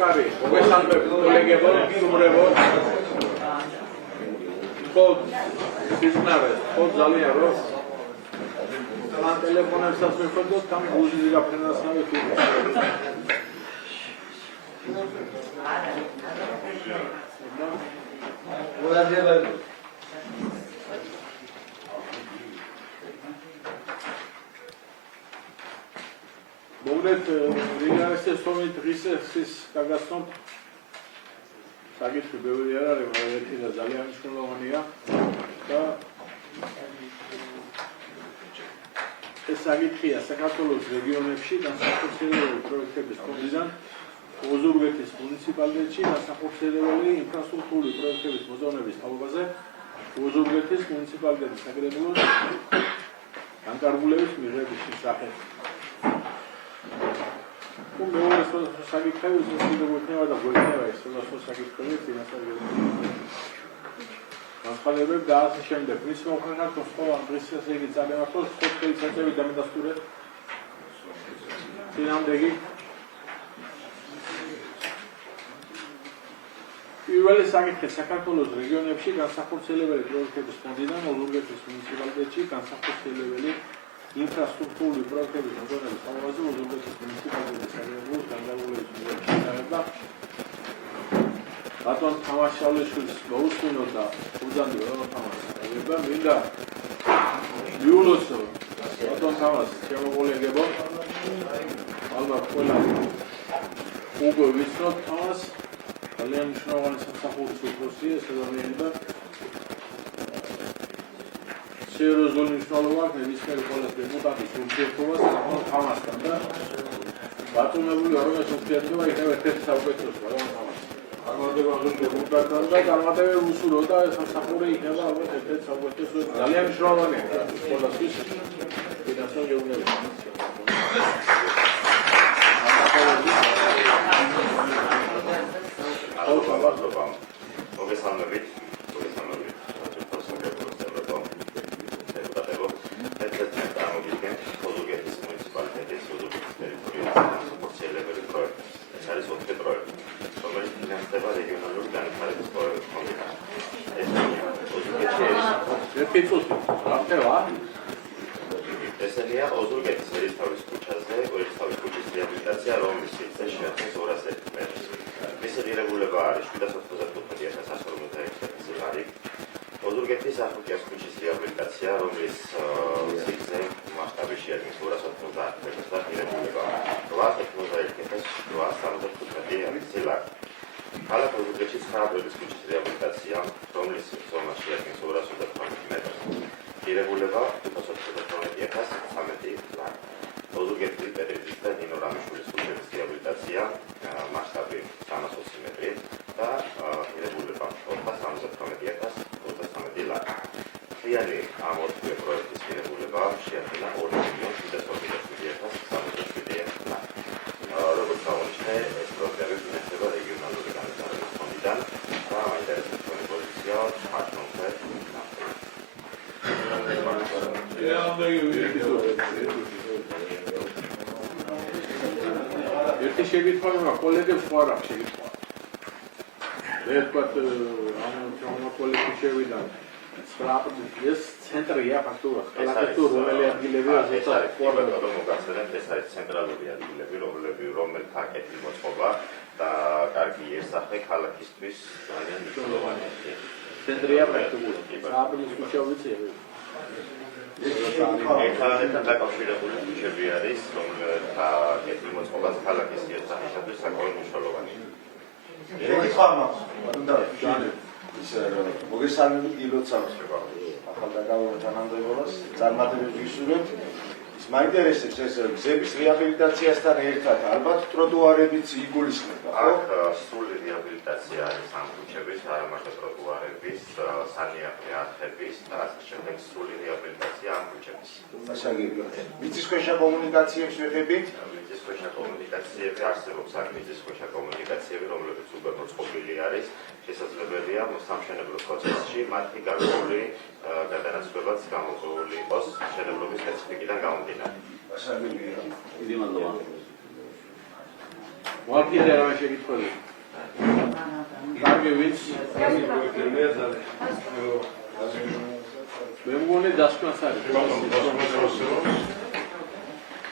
ოსკარი, მოგესალმებით კოლეგებო, სტუმრებო. ხო, ისნავე, ხო ძალიან რო. თან ტელეფონებსაც ვიხოდოთ, თან გუზი გაფრენას ნავით. მოგდეთ რეგიონის სომით ღირსების გაგასწროთ საკითხი ბევრი არ არის, მაგრამ ერთი და ძალიან მნიშვნელოვანია და ეს საკითხია საქართველოს რეგიონებში განსახორციელებელი პროექტების ფონდიდან ოზურგეთის მუნიციპალიტეტში განსახორციელებელი ინფრასტრუქტურული პროექტების მოწონების თაობაზე ოზურგეთის მუნიციპალიტეტის საკრებულოს განკარგულების მიღების შესახებ. მეორე საკითხები უზრუნველყოფა და გვექნება ეს საკითხები ფინანსური განხილვები და ასე შემდეგ. მის მოხერხად მოსწავლან დღეს ესე იგი წამოართოს სოციალური წესები დამადასტურე წინამდეგი პირველი საკითხი საქართველოს რეგიონებში განსახორციელებელი პროექტების ფონდიდან ოზურგეთის მუნიციპალიტეტში განსახორციელებელი ინფრასტრუქტურული პროექტების მოწონების თაობაზე ოზურგეთის მუნიციპალიტეტის საკრებულოს განკარგულების მიღების შესახებ. ბატონ თამაშალიშვილს მოусმინოთ და უძანდი ბატონ თამაშს. მინდა მიულოცო ბატონ თამაშს, ჩემო კოლეგებო. ალბათ ყველა უკვე ვიცნობთ თამაშს. ძალიან მნიშვნელოვანი სამსახურის უფროსია ეს ადამიანება. სერიოზული მნიშვნელობა აქვს ნებისმიერი ყველა დეპუტატის ურთიერთობას ბატონ თამაშთან და ბატონებული არამედ ურთიერთობა იქნება ერთ-ერთი საუკეთესო ბატონ თამაშს. წარმატებაზე დეპუტატთან და წარმატებები უსურო და სამსახური იქნება ალბათ ერთ-ერთი საუკეთესო ძალიან მნიშვნელოვანია ყველასთვის ფინანსური გეუბნები. მოგესალმებით. ოზურგეთის მუნიციპალიტეტის ოზურგეთის ტერიტორიაზე განსახორციელებელი პროექტი. ეს არის 4 პროექტი, რომელიც ფინანსდება რეგიონალური განვითარების ფონდიდან. ესენია ოზურგეთის ერისთავის ქუჩაზე, ერისთავის ქუჩის რეაბილიტაცია, რომლის სივრცე შეადგენს 201 მეტრს. მისი ღირებულება არის 795,156 ლარი. ოზურგეთის ახალქიას ქუჩის რეაბილიტაცია, რომლის სივრცე მასშტაბი შეადგენს 290 მეტრს და ღირებულება 891,875 ლარი. ქალაქ ოზურგეთში 9 აპრილის ქუჩის რეაბილიტაცია, რომლის ზომა შეადგენს 230 მეტრს. ღირებულება 592,13 ლარი. ოზურგეთის პეტრიძის და ნინო რამიშვილის ქუჩების რეაბილიტაცია, მასშტაბი 320 მეტრი და ღირებულება 472,33 ლარი. მთლიანი ამ 4 პროექტის ღირებულება შეადგენა 2,727,067 ლარი. როგორც აღნიშნე, ეს პროექტები ფინანსდება რეგიონალური განვითარების ფონდიდან და მაინტერესებს პოზიცია ჩართონზე. ერთი შეკითხვა მაქვს, კოლეგებს ხო არ აქვს შეკითხვა? ვთქვათ, ამ კოლეგები შევიდა. ეს ცენტრია ფაქტურად. ქალაქში რომელი ადგილებია ზუსტად მოგახსენებთ, ეს არის ცენტრალური ადგილები, რომელთა კეთილმოწყობა და კარგი იერსახე ქალაქისთვის ძალიან მნიშვნელოვანია. ცენტრია ფაქტურად. აპრილის ქუჩა ვიცი. ერთმანეთთან დაკავშირებული ქუჩები არის, რომელთა კეთილმოწყობაც ქალაქის იერსახეშივ საკმაოდ მნიშვნელოვანია. შეკითხვა მაქვს, ბატონ და მოგესალმებით გილოცავს ახალდაგავარ თანამდებობას, წარმატებებს ვისურვებთ. მაინტერესებს ეს გზების რეაბილიტაციასთან ერთად ალბათ ტროტუარებიც იგულისხმება, ხო? აქ სრული რეაბილიტაცია არის ამ ქუჩების, არა მარტო ტროტუარების, სანიაღი არხების და ასე შემდეგ სრული რეაბილიტაცია ამ ქუჩების. გასაგებია. მიწისქვეშა კომუნიკაციებს ვეხებით. მიწისქვეშა კომუნიკაციები არსებობს, აქ მიწისქვეშა კომუნიკაციები, რომლებიც უკვე მოწყობილი არის. შესაძლებელია სამშენებლო პროცესში მათი გარკვეული გადანაცვლებაც გამოწვეული იყოს შემოვლობის სპეციფიკიდან გამომდინარე. ვალკიდე რა შეკითხვები? კარგი ვინც? მე მგონი დასკვნას არის.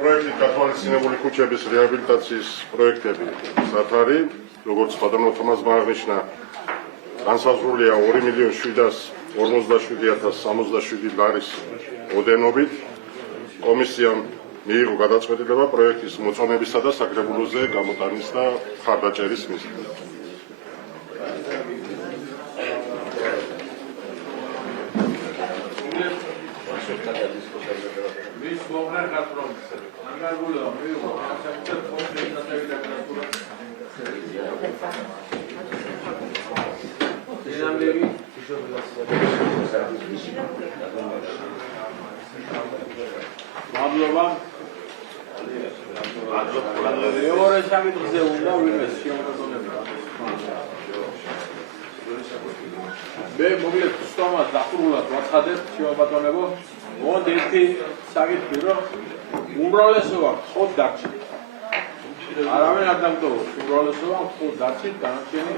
პროექტი გათვალისწინებული ქუჩების რეაბილიტაციის პროექტები სათარი, როგორც ბატონო თომასმა აღნიშნა, განსაზღვრულია 2.747.067 ლარის ოდენობით. კომისიამ მიიღო გადაწყვეტილება პროექტის მოწონებისა და საკრებულოზე გამოტანის და მხარდაჭერის მიზნით. ვის მოგნარ გასწრომს? ანგარგულო, მიიღო, საკუთარ ფონდში დაწევიდან გასწრომა. დინამები მადლობა. მეორე საკითხზე უნდა ვიმეს შემოწმება. მე მოკლედ სტომას დახურულად ვაცხადებ შემობატონებო. მოდ ერთი საკითხი რომ უმრავლესობა ხოთ დარჩით. არავინ არ დამტოვოს, უმრავლესობა ხოთ დარჩით, განაჩენი